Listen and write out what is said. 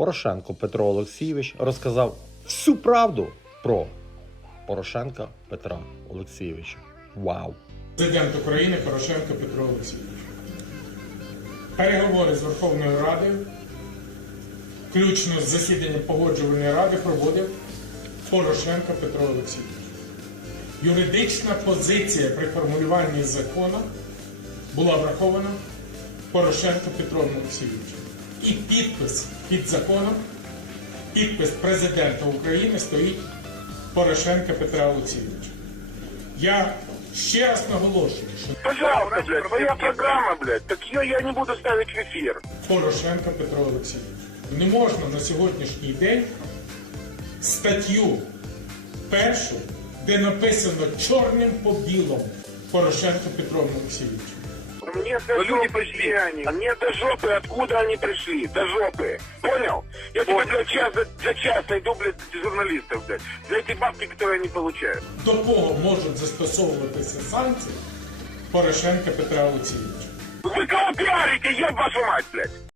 Порошенко Петро Олексійович розказав всю правду про Порошенка Петра Олексійовича. Вау! Президент України Порошенко Петро Олексійович. Переговори з Верховною Радою, включно з засіданням погоджувальної ради, проводив Порошенко Петро Олексійович. Юридична позиція при формулюванні закону була врахована Порошенко Петром Олексійовичем. І підпис під законом, підпис президента України стоїть Порошенка Петра Олексійовича. Я ще раз наголошую, що Пожалуйста, блядь, твоя программа, блядь, так ее я не буду ставить в эфир. Порошенка Петро Олексійович. Не можна на сьогоднішній день статтю першу, де написано чорним по білому Порошенко Петро Олексійович. Мне до жопы, пришли они. Мне до жопы, откуда они пришли, до жопы. Понял? Я тебе, блядь, час за, за час найду, блядь, журналистов, блядь. За эти бабки, которые они получают. До кого можуть застосовуватися санкції Порошенка Петра Олексійовича? Вы кого пиарите, еб вашу мать, блядь?